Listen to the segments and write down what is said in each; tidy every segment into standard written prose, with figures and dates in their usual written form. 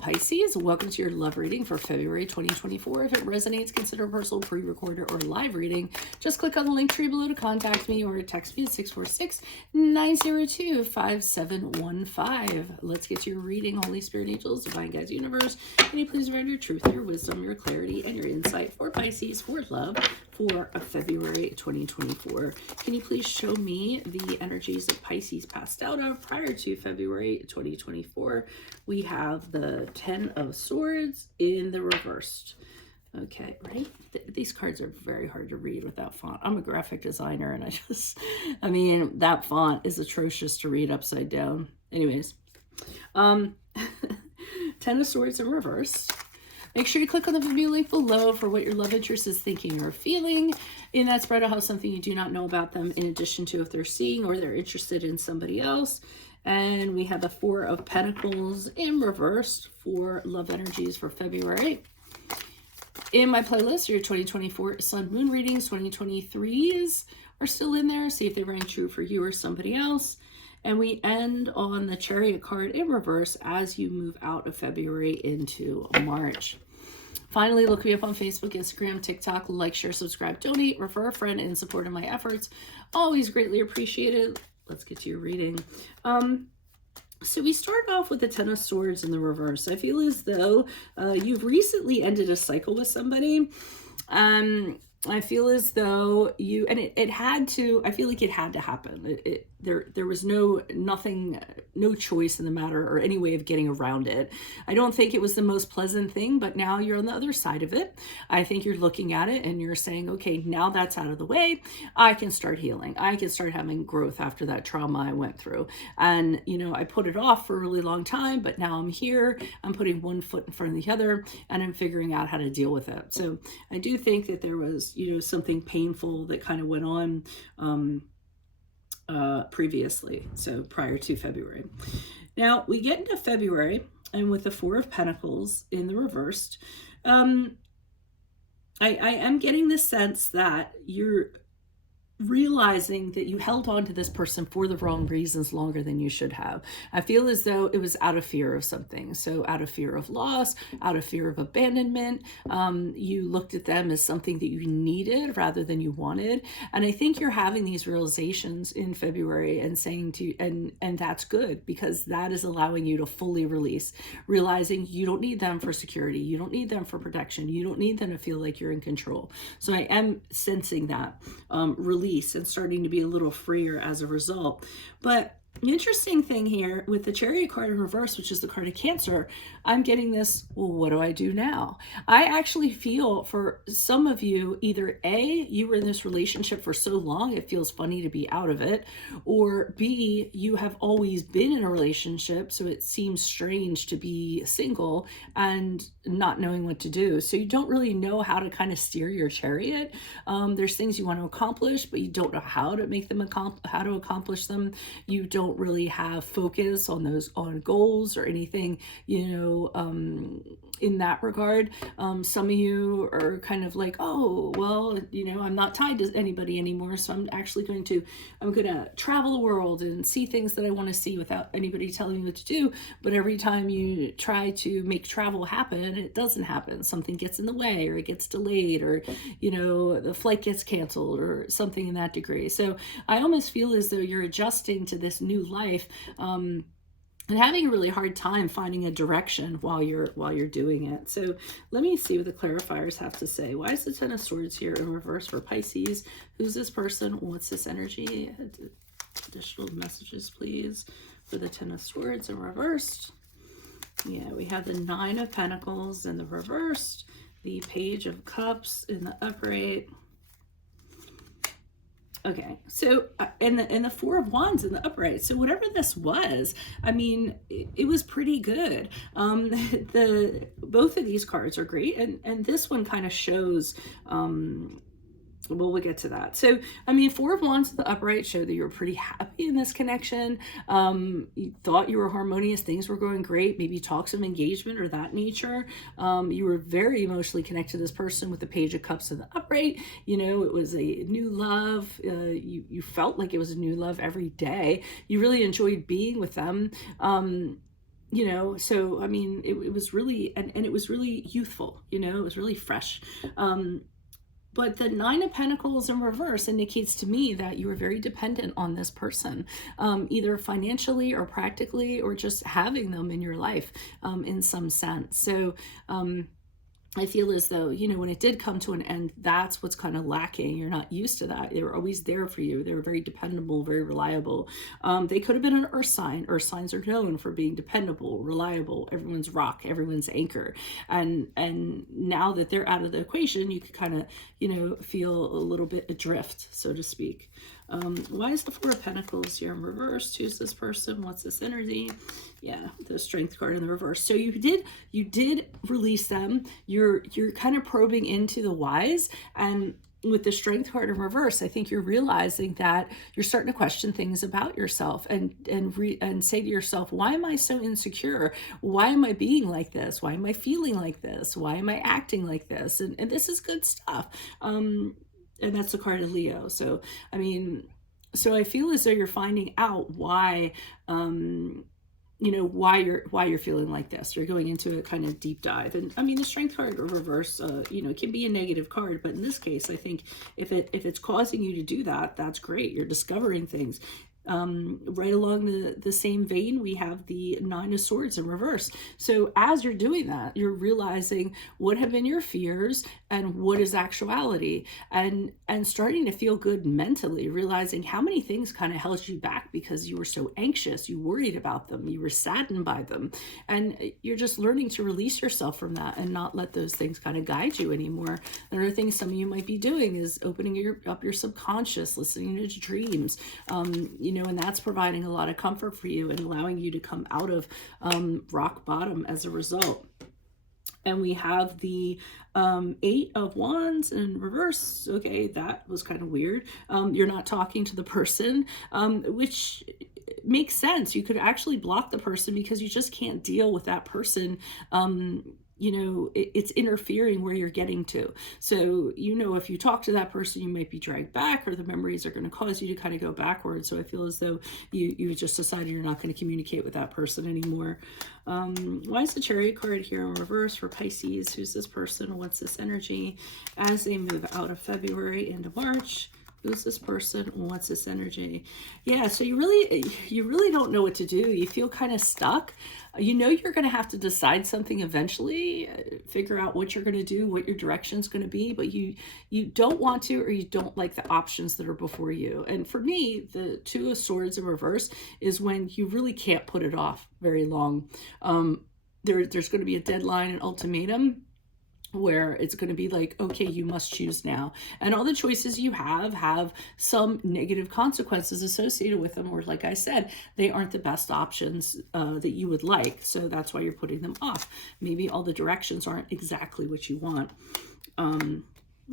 Pisces, welcome to your love reading for February 2024. If it resonates, consider a personal pre-recorded or live reading. Just click on the link tree below to contact me or text me at 646-902-5715. Let's get to your reading. Holy Spirit, angels, divine guides, universe, can you please provide your truth, your wisdom, your clarity, and your insight for Pisces, for love, for February 2024. Can you please show me the energies of Pisces passed out of prior to February 2024? We have the 10 of Swords in the reversed. Okay, right? These cards are very hard to read with that font. I'm a graphic designer and I mean, that font is atrocious to read upside down. Anyways, 10 of Swords in reversed. Make sure you click on the video link below for what your love interest is thinking or feeling. In that spread, I'll have something you do not know about them in addition to if they're seeing or they're interested in somebody else. And we have the 4 of Pentacles in reverse for love energies for February. In my playlist, your 2024 Sun Moon readings, 2023s are still in there. See if they rang true for you or somebody else. And we end on the Chariot card in reverse as you move out of February into March. Finally, look me up on Facebook, Instagram, TikTok, like, share, subscribe, donate, refer a friend in support of my efforts. Always greatly appreciated. Let's get to your reading. So we start off with the 10 of Swords in the reverse. I feel as though you've recently ended a cycle with somebody. I feel as though you, and it had to, I feel like it had to happen. There was no choice in the matter or any way of getting around it. I don't think it was the most pleasant thing, but now you're on the other side of it. I think you're looking at it and you're saying, okay, now that's out of the way. I can start healing. I can start having growth after that trauma I went through. And, you know, I put it off for a really long time, but now I'm here. I'm putting one foot in front of the other and I'm figuring out how to deal with it. So I do think that there was, you know, something painful that kind of went on, previously, so prior to February. Now we get into February, and with the 4 of Pentacles in the reversed, I am getting the sense that you're realizing that you held on to this person for the wrong reasons longer than you should have. I feel as though it was out of fear of something. So out of fear of loss, out of fear of abandonment, you looked at them as something that you needed rather than you wanted. And I think you're having these realizations in February and saying to, and that's good because that is allowing you to fully release, realizing you don't need them for security. You don't need them for protection. You don't need them to feel like you're in control. So I am sensing that release and starting to be a little freer as a result. But the interesting thing here with the Chariot card in reverse, which is the card of Cancer, I'm getting this, well, what do I do now? I actually feel for some of you, either A, you were in this relationship for so long, it feels funny to be out of it, or B, you have always been in a relationship, so it seems strange to be single and not knowing what to do. So you don't really know how to kind of steer your chariot. There's things you want to accomplish, but you don't know how to make them how to accomplish them. You don't really have focus on goals or anything, you know, in that regard. Some of you are kind of like, oh, well, you know, I'm not tied to anybody anymore, so I'm gonna travel the world and see things that I want to see without anybody telling me what to do. But every time you try to make travel happen, it doesn't happen. Something gets in the way, or it gets delayed, or, you know, the flight gets canceled or something in that degree. So I almost feel as though you're adjusting to this new life, and having a really hard time finding a direction while you're doing it. So let me see what the clarifiers have to say. Why is the 10 of Swords here in reverse for Pisces? Who's this person? What's this energy? Additional messages, please, for the 10 of Swords in reversed. Yeah, we have the 9 of Pentacles in the reversed, the Page of Cups in the upright. Okay, so and the 4 of Wands in the upright. So whatever this was, I mean, it was pretty good. Both of these cards are great, and this one kind of shows well, we'll get to that. So, I mean, 4 of Wands to the upright show that you were pretty happy in this connection. You thought you were harmonious. Things were going great. Maybe talks of engagement or that nature. You were very emotionally connected to this person with the Page of Cups in the upright. You know, it was a new love. You felt like it was a new love every day. You really enjoyed being with them. So I mean, it was really, and it was really youthful, it was really fresh. But the Nine of Pentacles in reverse indicates to me that you were very dependent on this person, either financially or practically, or just having them in your life in some sense. So I feel as though, when it did come to an end, that's what's kind of lacking. You're not used to that. They were always there for you. They were very dependable, very reliable. They could have been an earth sign. Earth signs are known for being dependable, reliable, everyone's rock, everyone's anchor. And now that they're out of the equation, you could kind of, feel a little bit adrift, so to speak. Why is the Four of Pentacles here in reverse? Who's this person? What's this energy? Yeah, the Strength card in the reverse. So you did release them. You're kind of probing into the whys, and with the Strength card in reverse, I think you're realizing that you're starting to question things about yourself and say to yourself, why am I so insecure? Why am I being like this? Why am I feeling like this? Why am I acting like this? And this is good stuff. And that's the card of Leo. So, I mean, so I feel as though you're finding out why, why you're feeling like this. You're going into a kind of deep dive. And I mean, the Strength card or reverse, it can be a negative card, but in this case, I think if it's causing you to do that, that's great. You're discovering things. Right along the same vein, we have the Nine of Swords in reverse. So as you're doing that, you're realizing what have been your fears and what is actuality, and starting to feel good mentally, realizing how many things kind of held you back because you were so anxious, you worried about them, you were saddened by them, and you're just learning to release yourself from that and not let those things kind of guide you anymore. Another thing some of you might be doing is opening up your subconscious, listening to dreams, and that's providing a lot of comfort for you and allowing you to come out of rock bottom as a result. And we have the Eight of Wands in reverse. Okay, that was kind of weird. You're not talking to the person, which makes sense. You could actually block the person because you just can't deal with that person. It's interfering where you're getting to. So, if you talk to that person, you might be dragged back, or the memories are going to cause you to kind of go backwards. So I feel as though you just decided you're not going to communicate with that person anymore. Why is the Chariot card here in reverse for Pisces? Who's this person? What's this energy as they move out of February into March? Who's this person? What's this energy? Yeah, so you really don't know what to do. You feel kind of stuck. You're going to have to decide something eventually, figure out what you're going to do, what your direction's going to be, but you don't want to, or you don't like the options that are before you. And for me, the Two of Swords in reverse is when you really can't put it off very long. There's going to be a deadline, an ultimatum, where it's going to be like, okay, you must choose now. And all the choices you have some negative consequences associated with them, or like I said, they aren't the best options that you would like. So that's why you're putting them off. Maybe all the directions aren't exactly what you want.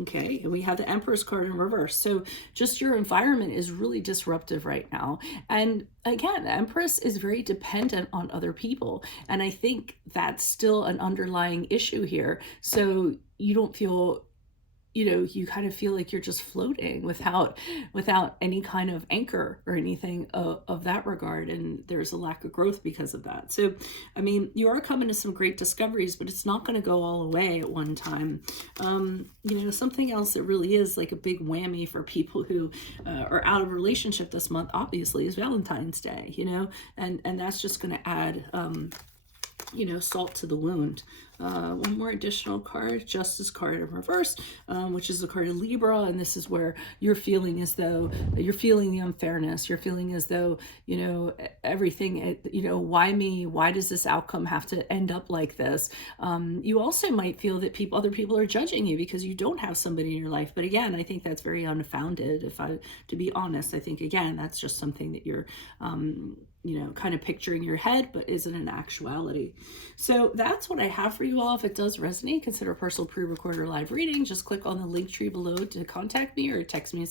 Okay, and we have the Empress card in reverse. So just your environment is really disruptive right now. And again, the Empress is very dependent on other people. And I think that's still an underlying issue here. So you don't feel, you kind of feel like you're just floating without any kind of anchor or anything of that regard. And there's a lack of growth because of that. So, I mean, you are coming to some great discoveries, but it's not going to go all away at one time. Something else that really is like a big whammy for people who are out of a relationship this month, obviously, is Valentine's Day, and that's just going to add, salt to the wound. One more additional card, Justice card in reverse, which is the card of Libra, and this is where you're feeling as though you're feeling the unfairness. You're feeling as though everything. Why me? Why does this outcome have to end up like this? You also might feel that other people are judging you because you don't have somebody in your life. But again, I think that's very unfounded. To be honest, I think again that's just something that you're kind of picturing in your head, but isn't an actuality. So that's what I have for you all. If it does resonate, consider a personal pre-recorded or live reading. Just click on the link tree below to contact me, or text me at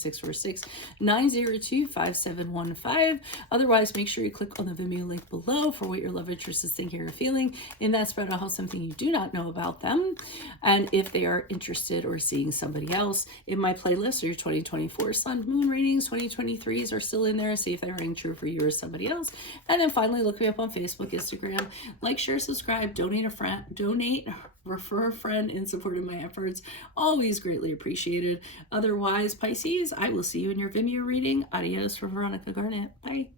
646-902-5715. Otherwise, make sure you click on the Vimeo link below for what your love interest is thinking or feeling. In that spread, I'll have something you do not know about them, and if they are interested or seeing somebody else. In my playlist are your 2024 Sun Moon readings. 2023s are still in there. See if they're ringing true for you or somebody else. And then finally, look me up on Facebook, Instagram. Like, share, subscribe, donate, refer a friend in support of my efforts. Always greatly appreciated. Otherwise, Pisces, I will see you in your Vimeo reading. Adios from Veronica Garnett. Bye.